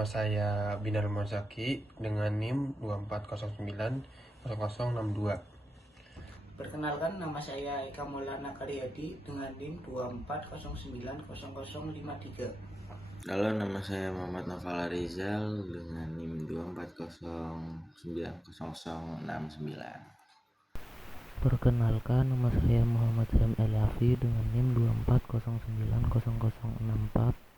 Nama saya Binar Mozaki dengan NIM 24090062. Perkenalkan, nama saya Eka Maulana Karyadi dengan NIM 24090053. Halo, nama saya Muhammad Novala Rizal dengan NIM 24090069. Perkenalkan, nama saya Muhammad Sam Elafi dengan NIM 24090064.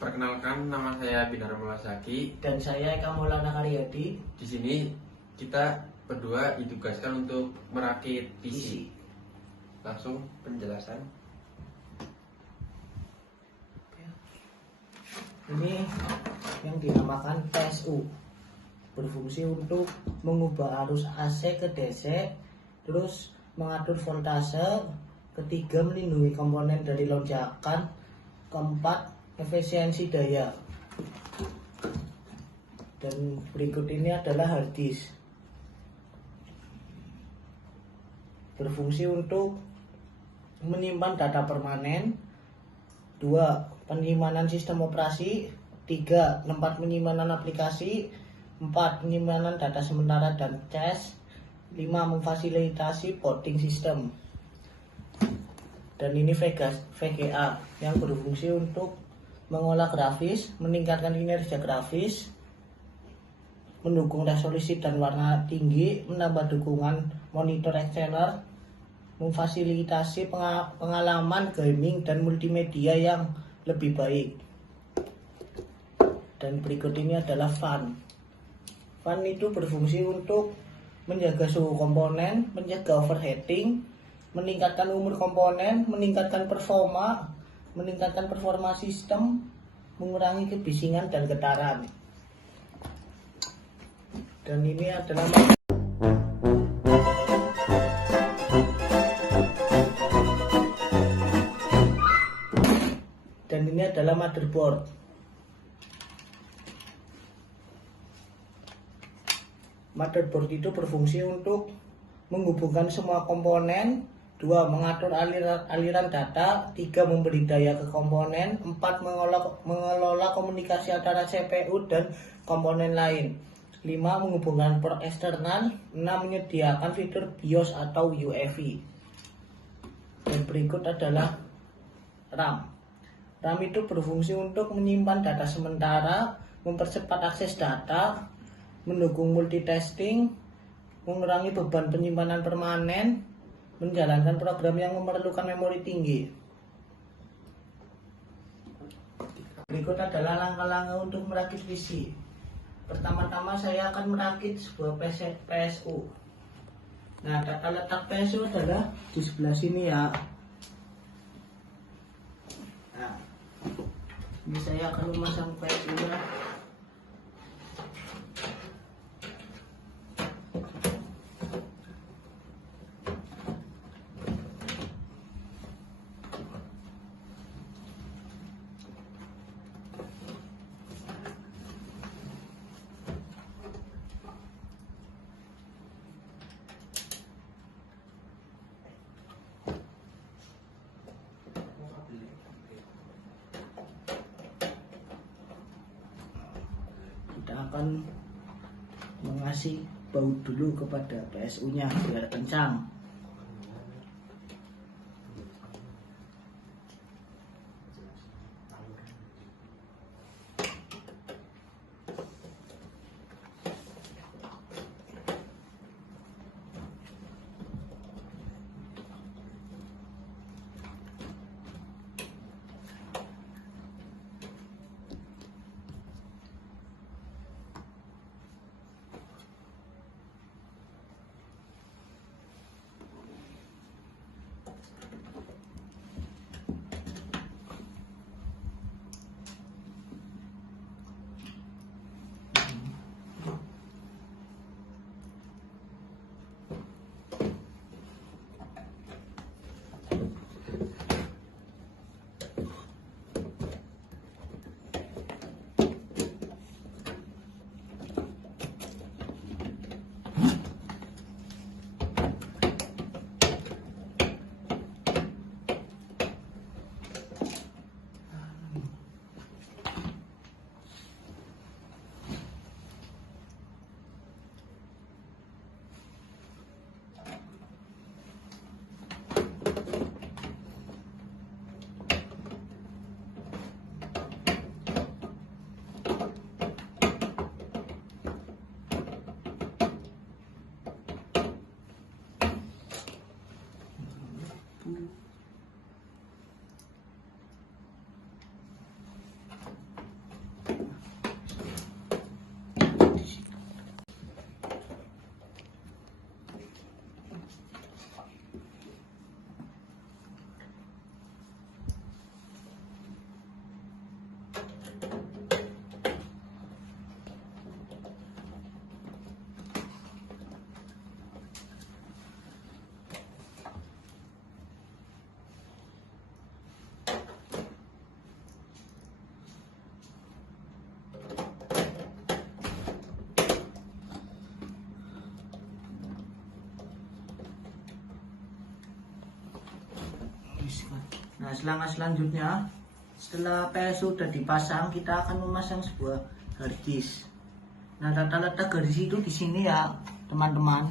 Perkenalkan, nama saya Binar Mozaki Dan saya Eka Maulana Karyadi. Di sini kita berdua ditugaskan untuk merakit PC. Langsung penjelasan. Ini yang dinamakan PSU, berfungsi untuk mengubah arus AC ke DC, terus mengatur voltase, ketiga melindungi komponen dari lonjakan, keempat efisiensi daya. Dan berikut ini adalah hard disk, berfungsi untuk menyimpan data permanen, 2. Penyimpanan sistem operasi, 3. Tempat penyimpanan aplikasi, 4. Penyimpanan data sementara dan cache, 5. Memfasilitasi boarding system. Dan ini VGA yang berfungsi untuk mengolah grafis, meningkatkan kinerja grafis, mendukung resolusi dan warna tinggi, menambah dukungan monitor external, memfasilitasi pengalaman gaming dan multimedia yang lebih baik. Dan berikut ini adalah fan. Fan itu berfungsi untuk menjaga suhu komponen, mencegah overheating, meningkatkan umur komponen, meningkatkan performa sistem, mengurangi kebisingan dan getaran. Dan ini adalah motherboard. Motherboard itu berfungsi untuk menghubungkan semua komponen, 2. Mengatur aliran data, 3. Memberi daya ke komponen, 4. Mengelola komunikasi antara CPU dan komponen lain, 5. Menghubungkan port eksternal, 6. Menyediakan fitur BIOS atau UEFI. Dan berikut adalah RAM. RAM itu berfungsi untuk menyimpan data sementara, mempercepat akses data, mendukung multitasking, mengurangi beban penyimpanan permanen, menjalankan program yang memerlukan memori tinggi. Berikut adalah langkah-langkah untuk merakit PC. Pertama-tama saya akan merakit sebuah PSU. Nah, tata letak PSU adalah di sebelah sini ya. Nah, ini saya akan memasang PSU-nya. Kita akan mengasih baut dulu kepada PSU-nya biar kencang. Nah, selanjutnya setelah PLC sudah dipasang, kita akan memasang sebuah harddisk. Nah, tata letak harddisk itu di sini ya, teman-teman.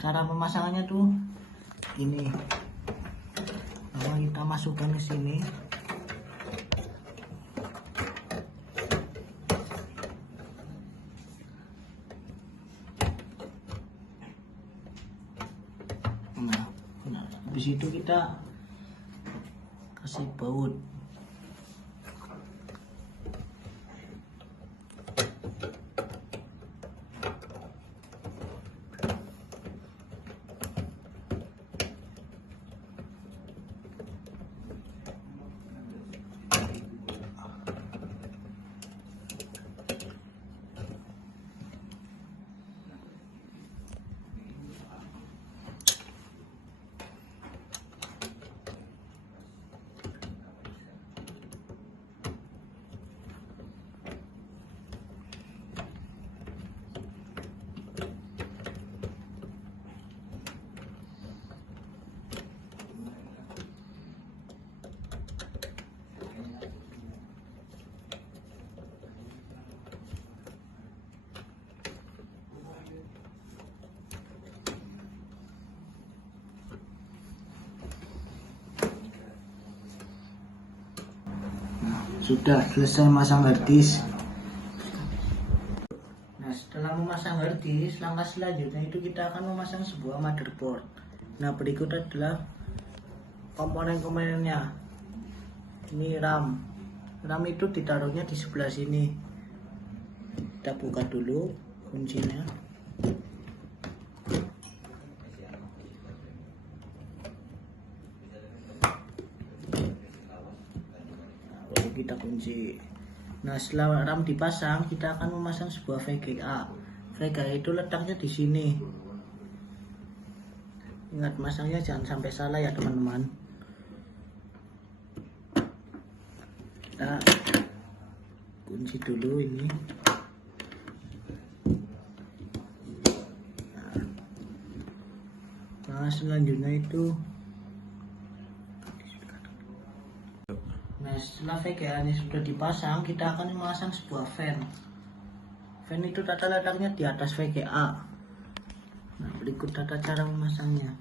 Cara pemasangannya tuh ini. Nah, kita masukkan ke sini. Nah, habis itu kita kasih baut. Sudah selesai masang harddisk. Nah, setelah memasang harddisk, langkah selanjutnya itu kita akan memasang sebuah motherboard. Nah, berikut adalah komponen-komponennya. Ini RAM. RAM itu ditaruhnya di sebelah sini. Kita buka dulu kuncinya. Kita kunci. Nah, setelah RAM dipasang, kita akan memasang sebuah VGA. VGA itu letaknya di sini. Ingat, masangnya jangan sampai salah ya, teman-teman. Kita kunci dulu ini. Nah, selanjutnya itu setelah VGA ini sudah dipasang, kita akan memasang sebuah fan. Fan itu tata letaknya di atas VGA. Nah, berikut tata cara memasangnya.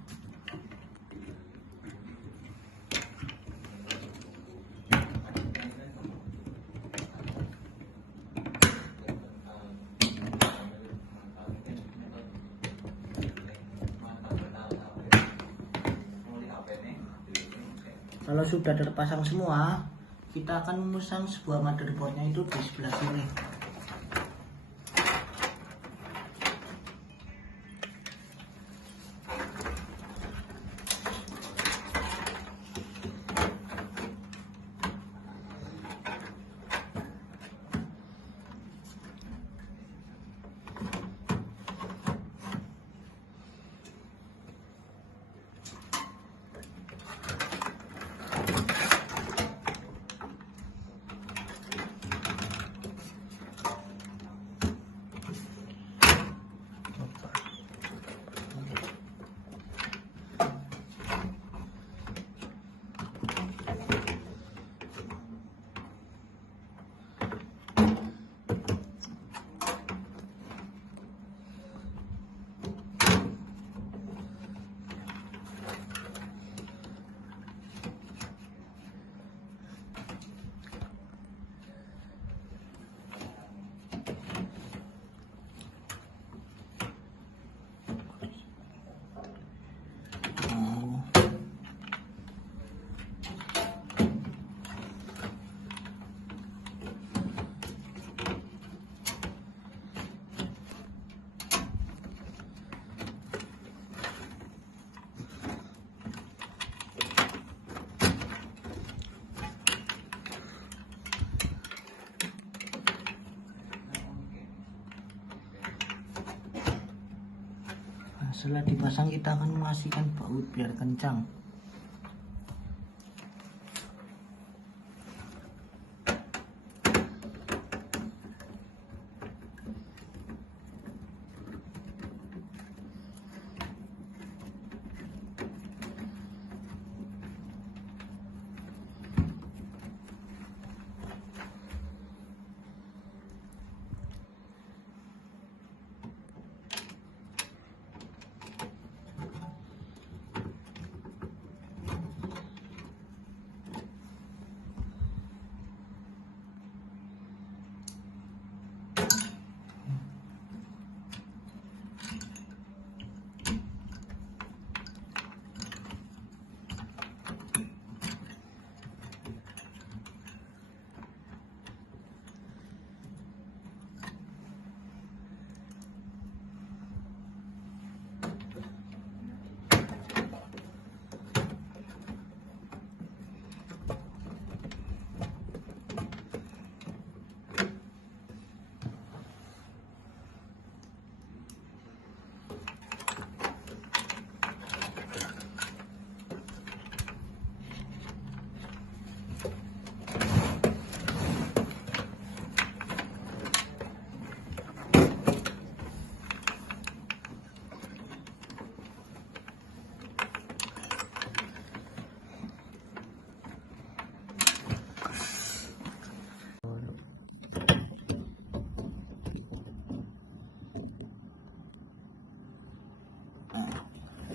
Kalau sudah terpasang semua, kita akan memasang sebuah motherboardnya itu di sebelah sini. Setelah dipasang, kita akan mengasihkan baut biar kencang.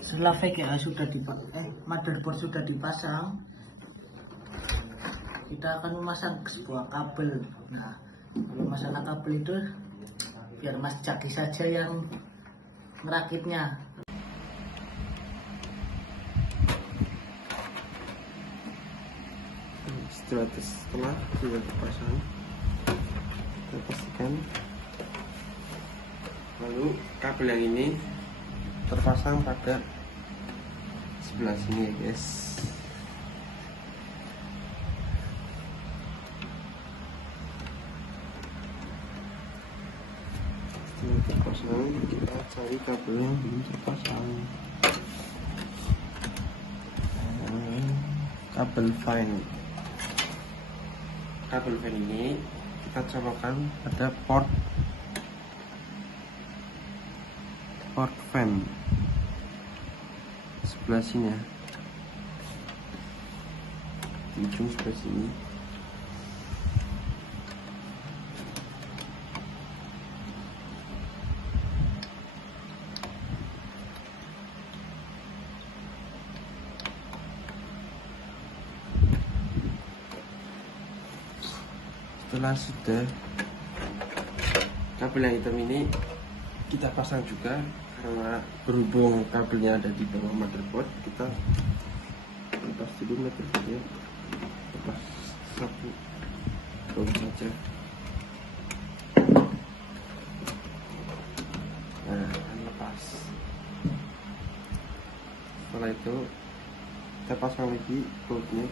Setelah VGA motherboard sudah dipasang, kita akan memasang sebuah kabel. Nah, kalau masalah kabel itu biar Mas Jaki saja yang merakitnya. Setelah sudah terpasang, kita pastikan. Lalu kabel yang ini terpasang pada sebelah sini ya guys. Setelah terpasang, kita cari kabel yang belum terpasang. Kabel fan. Kabel fan ini kita colokan pada port fan sebelah sini ya, di ujung sebelah sini. Setelah sudah, kabel yang hitam ini kita pasang juga, karena berhubung kabelnya ada di bawah motherboard, kita lepas dulu motherboardnya, lepas satu baut saja. Nah, lepas. Setelah itu kita pasang lagi bautnya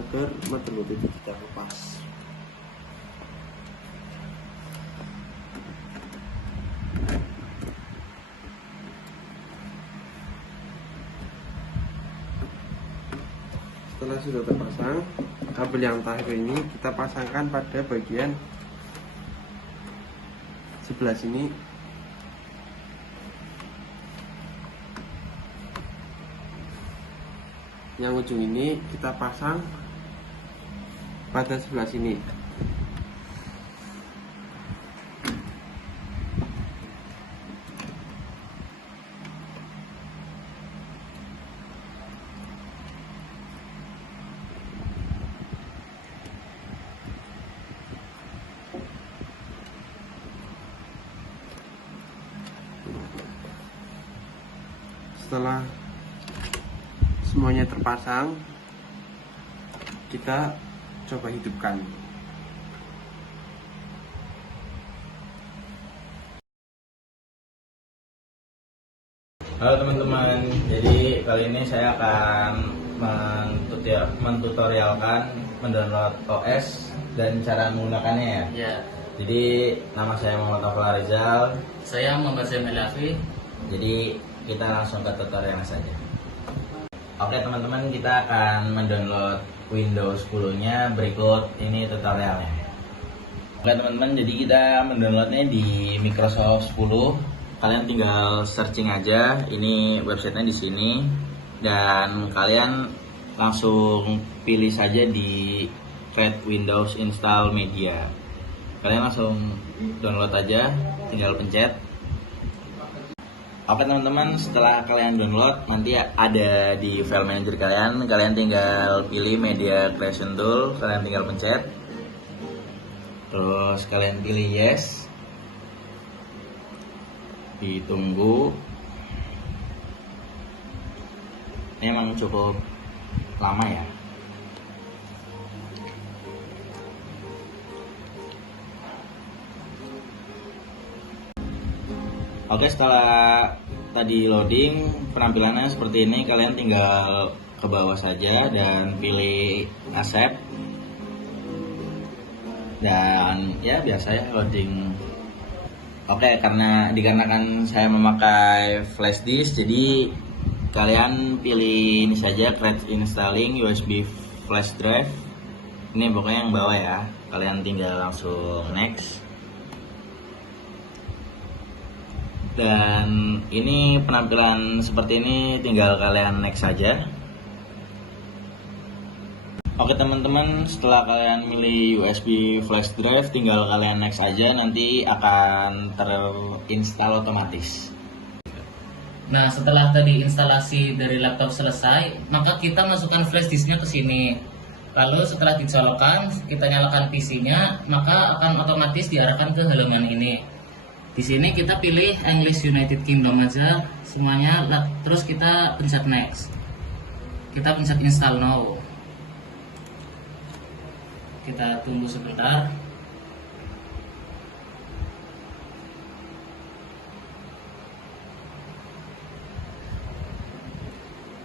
agar motherboard itu tidak lepas. Setelah sudah terpasang, kabel yang terakhir ini kita pasangkan pada bagian sebelah sini. Yang ujung ini kita pasang pada sebelah sini. Setelah semuanya terpasang, kita coba hidupkan. Halo teman-teman, jadi kali ini saya akan mentutorialkan mendownload OS dan cara menggunakannya ya. Ya, Jadi nama saya Muhammad Nofal Rizal. saya Muhammad Sam Elafi. Jadi kita langsung ke tutorialnya saja. Oke teman-teman, kita akan mendownload Windows 10-nya. Berikut ini tutorialnya. Oke teman-teman, jadi kita mendownloadnya di Microsoft 10. Kalian tinggal searching aja. Ini websitenya di sini. Dan kalian langsung pilih saja di Create Windows Install Media. Kalian langsung download aja, tinggal pencet. Oke teman-teman, setelah kalian download, nanti ada di file manager kalian. Kalian tinggal pilih media creation tool, kalian tinggal pencet. Terus kalian pilih yes. Ditunggu. Ini emang cukup lama ya. Oke, setelah tadi loading, penampilannya seperti ini. Kalian tinggal ke bawah saja dan pilih accept. Dan ya biasa ya loading. Oke, dikarenakan saya memakai flash disk, jadi kalian pilih ini saja, create installing USB flash drive. Ini pokoknya yang bawah ya. Kalian tinggal langsung next. Dan ini penampilan seperti ini, tinggal kalian next saja. Oke teman-teman, setelah kalian milih USB flash drive, tinggal kalian next aja, nanti akan terinstall otomatis. Nah, setelah tadi instalasi dari laptop selesai, maka kita masukkan flash disknya ke sini. Lalu setelah dicolokkan, kita nyalakan PC-nya, maka akan otomatis diarahkan ke halaman ini. Di sini kita pilih English United Kingdom aja semuanya, terus kita pencet next. Kita pencet install now. Kita tunggu sebentar.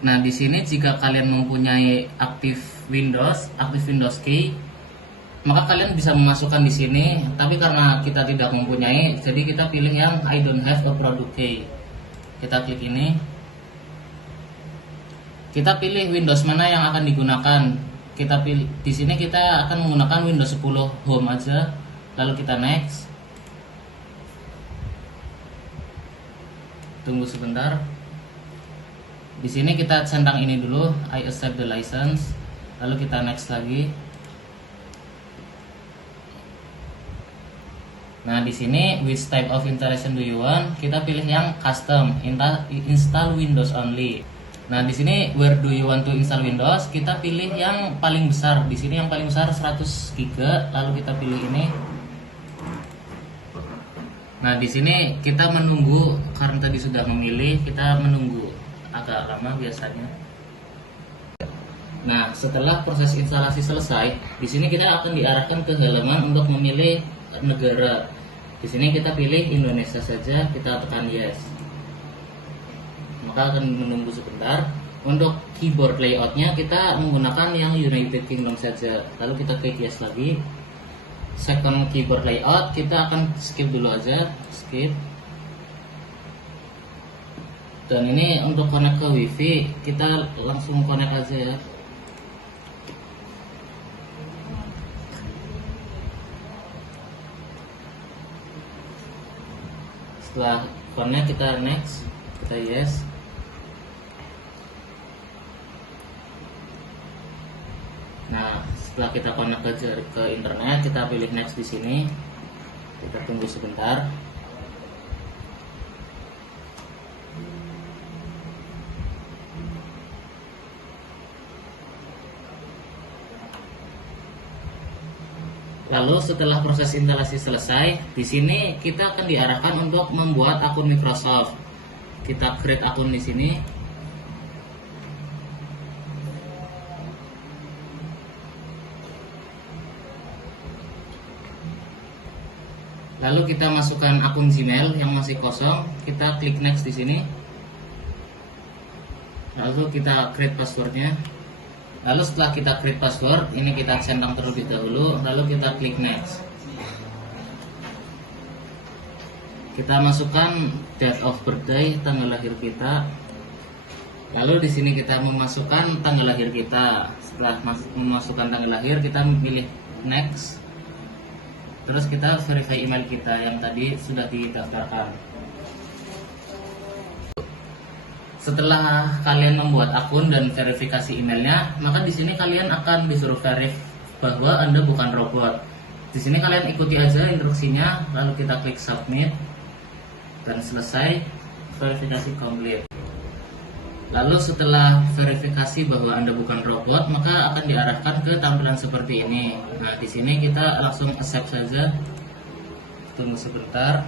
Nah, di sini jika kalian mempunyai aktif Windows Key, maka kalian bisa memasukkan di sini. Tapi karena kita tidak mempunyai, jadi kita pilih yang I don't have a product key. Kita klik ini. Kita pilih Windows mana yang akan digunakan. Kita pilih di sini, kita akan menggunakan Windows 10 Home aja. Lalu kita next. Tunggu sebentar. Di sini kita centang ini dulu, I accept the license. Lalu kita next lagi. Nah, di sini which type of installation do you want? Kita pilih yang custom, install Windows only. Nah, di sini where do you want to install Windows? Kita pilih yang paling besar. Di sini yang paling besar 100 GB, lalu kita pilih ini. Nah, di sini kita menunggu karena tadi sudah memilih, kita menunggu agak lama biasanya. Nah, setelah proses instalasi selesai, di sini kita akan diarahkan ke halaman untuk memilih negara. Di sini kita pilih Indonesia saja, kita tekan yes. Maka akan menunggu sebentar. Untuk keyboard layoutnya kita menggunakan yang United Kingdom saja. Lalu kita klik yes lagi. Second keyboard layout kita akan skip dulu aja, skip. Dan ini untuk connect ke wifi, kita langsung connect aja ya. Setelah connect kita next, kita yes. Nah, setelah kita connect ke internet, kita pilih next di sini. Kita tunggu sebentar. Lalu setelah proses instalasi selesai, di sini kita akan diarahkan untuk membuat akun Microsoft. Kita create akun di sini. Lalu kita masukkan akun Gmail yang masih kosong. Kita klik next di sini. Lalu kita create passwordnya. Lalu setelah kita create password, ini kita centang terlebih dahulu, lalu kita klik next. Kita masukkan date of birthday, tanggal lahir kita. Lalu di sini kita memasukkan tanggal lahir kita. Setelah memasukkan tanggal lahir, kita pilih next. Terus kita verify email kita yang tadi sudah didaftarkan. Setelah kalian membuat akun dan verifikasi emailnya, maka di sini kalian akan disuruh verif bahwa Anda bukan robot. Di sini kalian ikuti aja instruksinya, lalu kita klik submit dan selesai, verifikasi complete. Lalu setelah verifikasi bahwa Anda bukan robot, maka akan diarahkan ke tampilan seperti ini. Nah, di sini kita langsung accept saja. Tunggu sebentar.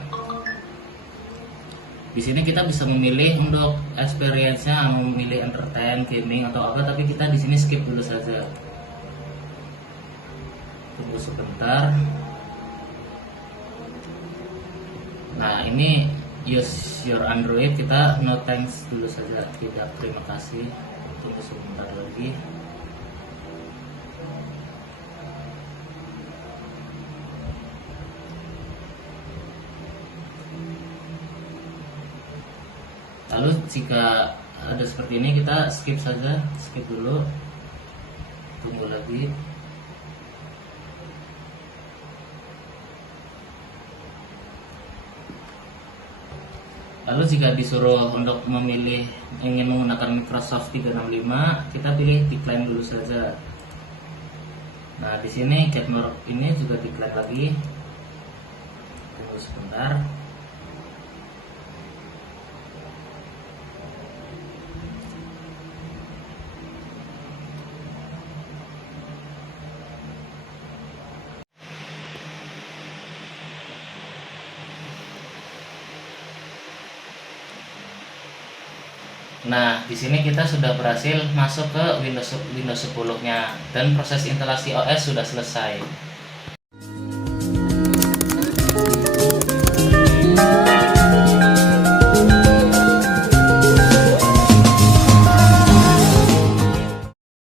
Di sini kita bisa memilih untuk experience-nya, memilih entertain, gaming atau apa, tapi kita di sini skip dulu saja. Tunggu sebentar. Nah, ini use your Android, kita no thanks dulu saja, tidak terima kasih. Tunggu sebentar lagi. Lalu jika ada seperti ini, kita skip saja, skip dulu, tunggu lagi. Lalu jika disuruh untuk memilih ingin menggunakan Microsoft 365, kita pilih decline dulu saja. Nah, di sini get more ini juga decline lagi. Tunggu sebentar. Nah, di sini kita sudah berhasil masuk ke Windows 10-nya dan proses instalasi OS sudah selesai.